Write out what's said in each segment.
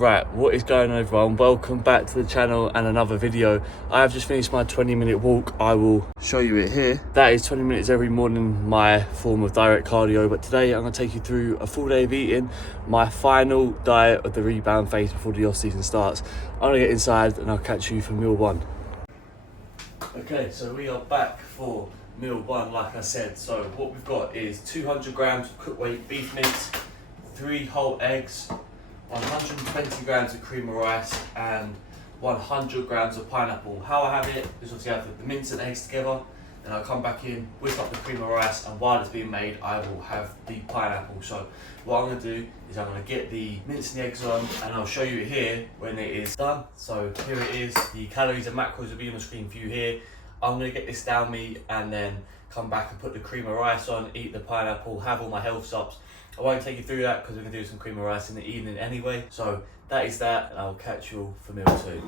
Right, what is going on everyone? Welcome back to the channel and another video. I have just finished my 20-minute walk. I will show you it here. That is 20 minutes every morning, my form of direct cardio. But today I'm going to take you through a full day of eating, my final diet of the rebound phase before the off season starts. I'm going to get inside and I'll catch you for meal one. Okay, so we are back for meal one, like I said. So what we've got is 200 grams of cooked weight beef mince, 3 whole eggs, 120 grams of cream of rice and 100 grams of pineapple. How I have it is obviously I have the mince and eggs together, then I'll come back in, whisk up the cream of rice, and while it's being made I will have the pineapple. So what I'm going to do is I'm going to get the mince and the eggs on and I'll show you here when it is done. So here it is, the calories and macros will be on the screen for you here. I'm going to get this down me and then come back and put the cream of rice on, eat the pineapple, have all my health subs. I won't take you through that because we're going to do some cream of rice in the evening anyway. So that is that, and I'll catch you all for meal two.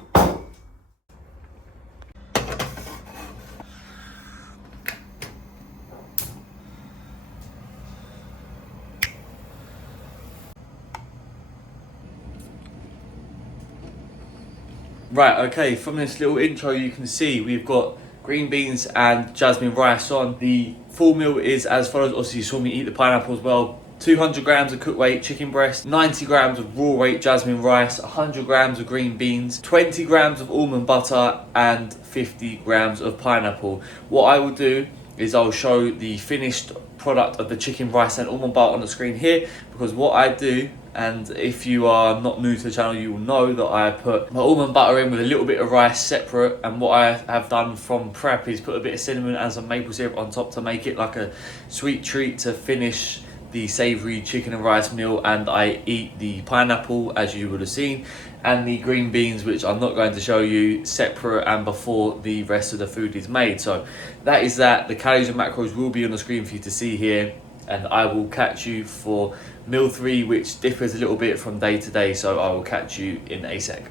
Right, okay, from this little intro you can see we've got green beans and jasmine rice on. The full meal is as follows. Obviously you saw me eat the pineapple as well. 200 grams of cooked weight chicken breast, 90 grams of raw weight jasmine rice, 100 grams of green beans, 20 grams of almond butter and 50 grams of pineapple. What I will do is I'll show the finished product of the chicken rice and almond butter on the screen here, because what I do, and if you are not new to the channel you will know that I put my almond butter in with a little bit of rice separate, and what I have done from prep is put a bit of cinnamon and some maple syrup on top to make it like a sweet treat to finish the savoury chicken and rice meal. And I eat the pineapple, as you would have seen, and the green beans, which I'm not going to show you, separate and before the rest of the food is made. So that is that. The calories and macros will be on the screen for you to see here, and I will catch you for meal three, which differs a little bit from day to day, so I will catch you in a sec.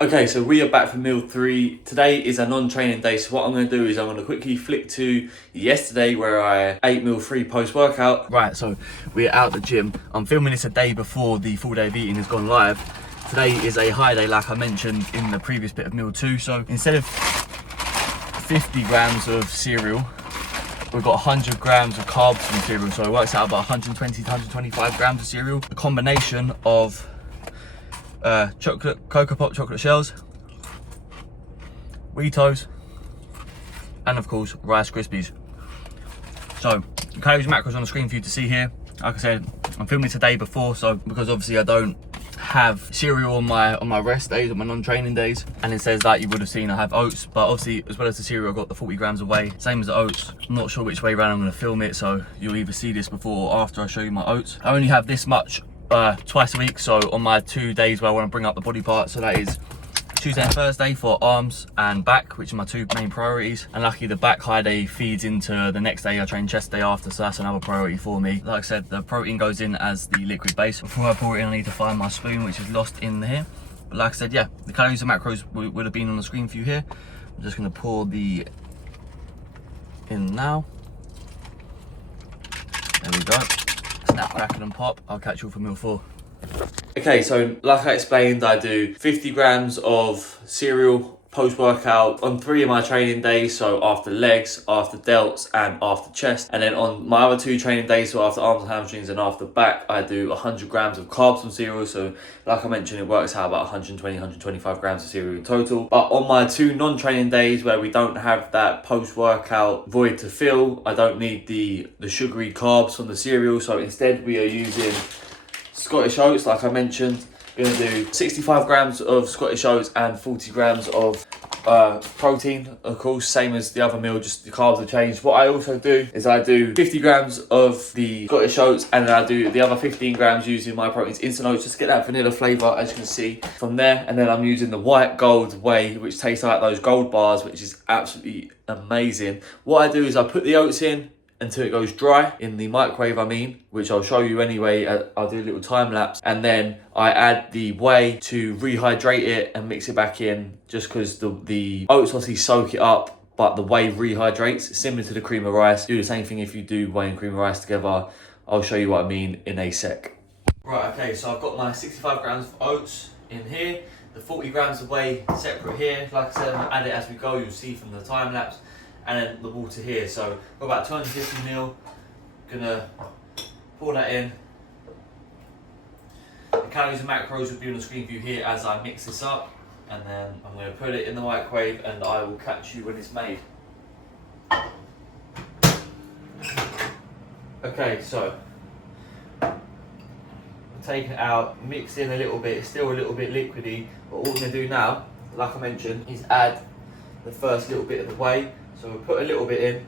Okay, so we are back for meal three. Today is a non-training day, so what I'm going to do is I'm going to quickly flick to yesterday where I ate meal three post-workout. Right, so we're out the gym. I'm filming this a day before the full day of eating has gone live. Today is a high day, like I mentioned in the previous bit of meal two. So instead of 50 grams of cereal, we've got 100 grams of carbs from cereal. So it works out about 120 to 125 grams of cereal. A combination of Cocoa Pop chocolate shells, Weetos, and of course Rice Krispies. So calories and macros on the screen for you to see here. Like I said, I'm filming today before, so because obviously I don't have cereal on my rest days, on my non-training days, and it says that you would have seen I have oats, but obviously as well as the cereal I got the 40 grams of whey, same as the oats. I'm not sure which way around I'm going to film it, so you'll either see this before or after I show you my oats. I only have this much twice a week, so on my 2 days where I want to bring up the body part, so that is Tuesday and Thursday for arms and back, which are my two main priorities. And luckily the back high day feeds into the next day. I train chest day after, so that's another priority for me. Like I said, the protein goes in as the liquid base. Before I pour it in I need to find my spoon, which is lost in here. But like I said, yeah, the calories and macros would have been on the screen for you here. I'm just going to pour the in now. There we go. Snap, crackle and pop. I'll catch you all for meal four. Okay, so like I explained, I do 50 grams of cereal post-workout on 3 of my training days, so after legs, after delts and after chest. And then on my other 2 training days, so after arms and hamstrings and after back, I do 100 grams of carbs from cereal. So like I mentioned, it works out about 120, 125 grams of cereal in total. But on my 2 non-training days where we don't have that post-workout void to fill, I don't need the sugary carbs from the cereal. So instead we are using Scottish oats, like I mentioned. We're going to do 65 grams of Scottish oats and 40 grams of protein, of course, same as the other meal, just the carbs have changed. What I also do is I do 50 grams of the Scottish oats, and then I do the other 15 grams using My Protein's instant oats, just to get that vanilla flavour, as you can see from there. And then I'm using the white gold whey, which tastes like those gold bars, which is absolutely amazing. What I do is I put the oats in until it goes dry in the microwave, which I'll show you anyway. I'll do a little time lapse, and then I add the whey to rehydrate it and mix it back in, just because the oats obviously soak it up, but the whey rehydrates, similar to the cream of rice. Do the same thing if you do whey and cream of rice together. I'll show you what I mean in a sec. Right, okay, so I've got my 65 grams of oats. in here. The 40 grams of whey separate here. Like I said, I'm gonna add it as we go. You'll see from the time lapse. And then the water here. So got about 250 ml. Gonna pour that in. The calories and macros will be on the screen view here as I mix this up. And then I'm gonna put it in the microwave and I will catch you when it's made. Okay, so take it out, mix in a little bit, it's still a little bit liquidy, but all we're going to do now, like I mentioned, is add the first little bit of the whey. So we'll put a little bit in.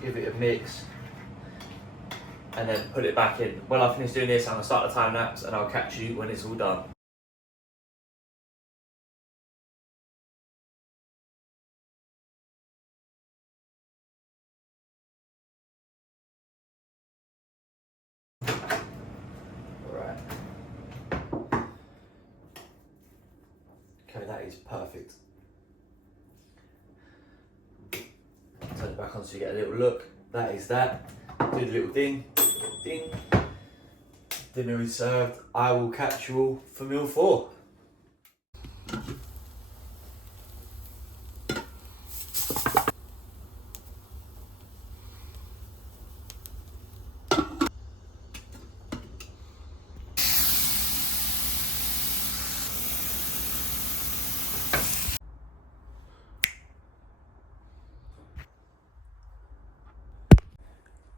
Give it a mix, and then put it back in. When I finish doing this, I'm going to start the time lapse and I'll catch you when it's all done. Okay, that is perfect. Turn it back on so you get a little look. That is that. Do the little ding, ding. Dinner is served. I will catch you all for meal 4.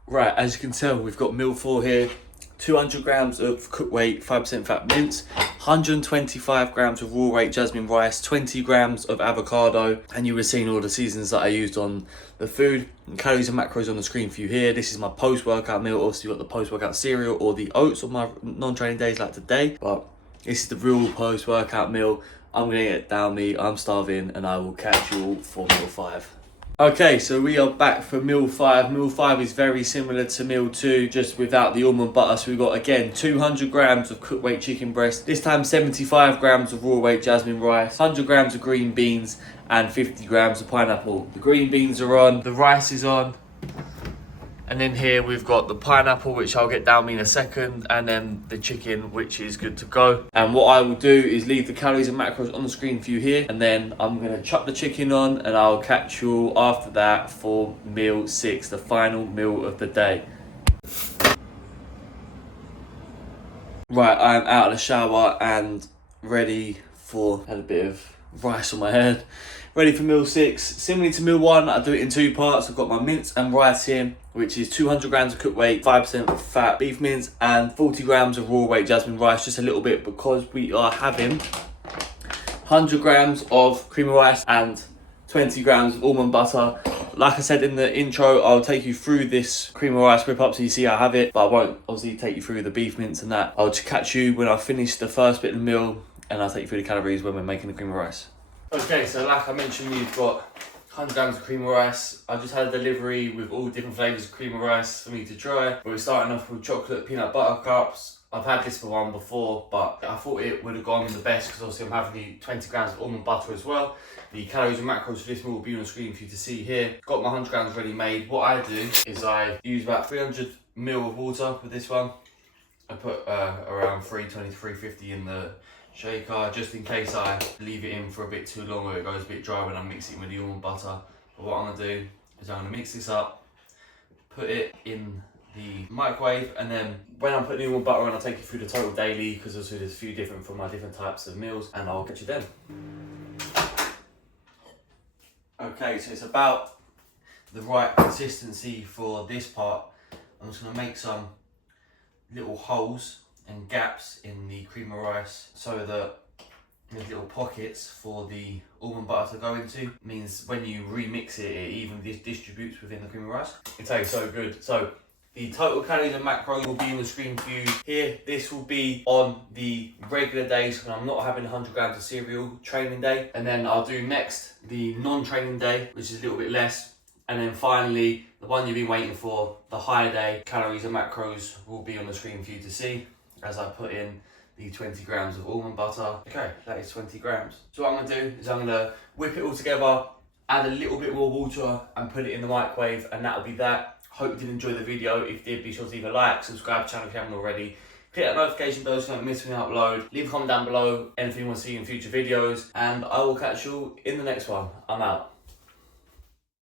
Right, as you can tell, we've got meal 4 here. 200 grams of cooked weight, 5% fat mince, 125 grams of raw weight jasmine rice, 20 grams of avocado, and you were seeing all the seasonings that I used on the food. And calories and macros on the screen for you here. This is my post-workout meal. Also, you've got the post-workout cereal or the oats on my non-training days like today. But this is the real post-workout meal. I'm gonna get down me, I'm starving, and I will catch you all for meal 5. Okay, so we are back for meal 5. Meal 5 is very similar to meal 2, just without the almond butter. So we've got, again, 200 grams of cooked weight chicken breast. This time 75 grams of raw weight jasmine rice, 100 grams of green beans, and 50 grams of pineapple. The green beans are on, the rice is on. And then here we've got the pineapple, which I'll get down me in a second, and then the chicken, which is good to go. And what I will do is leave the calories and macros on the screen for you here, and then I'm gonna chuck the chicken on, and I'll catch you all after that for meal 6, the final meal of the day. Right, I'm out of the shower and ready for, had a bit of rice on my head. Ready for meal 6. Similar to meal 1, I do it in 2 parts. I've got my mince and rice here, which is 200 grams of cooked weight, 5% fat beef mince, and 40 grams of raw weight jasmine rice, just a little bit because we are having 100 grams of cream of rice and 20 grams of almond butter. Like I said in the intro, I'll take you through this cream of rice whip up so you see I have it, but I won't obviously take you through the beef mince and that. I'll just catch you when I finish the first bit of the meal, and I'll take you through the calories when we're making the cream of rice. Okay, so like I mentioned, we've got 100 grams of cream of rice. I just had a delivery with all different flavours of cream of rice for me to try. We're starting off with chocolate peanut butter cups. I've had this for one before, but I thought it would have gone the best because obviously I'm having the 20 grams of almond butter as well. The calories and macros for this meal will be on the screen for you to see here. Got my 100 grams ready made. What I do is I use about 300 ml of water with this one. I put around 320 to 350 in the shaker, just in case I leave it in for a bit too long or it goes a bit dry when I mix it with the almond butter. But what I'm going to do is I'm going to mix this up, put it in the microwave, and then when I'm putting the almond butter in, I'll take you through the total daily, because also there's a few different from my different types of meals, and I'll catch you then. Okay, so it's about the right consistency for this part. I'm just going to make some little holes and gaps in the cream of rice so that there's little pockets for the almond butter to go into. It means when you remix it, it evenly distributes within the cream of rice. It tastes so good. So the total calories and macros will be on the screen for you here. This will be on the regular days when I'm not having 100 grams of cereal, training day. And then I'll do next the non-training day, which is a little bit less. And then finally, the one you've been waiting for, the high day, calories and macros will be on the screen for you to see as I put in the 20 grams of almond butter. Okay, that is 20 grams. So what I'm gonna do is I'm gonna whip it all together, add a little bit more water and put it in the microwave, and that'll be that. Hope you did enjoy the video. If you did, be sure to leave a like, subscribe to the channel if you haven't already. Click that notification bell so you don't miss when I upload. Leave a comment down below, anything you want to see in future videos, and I will catch you in the next one. I'm out.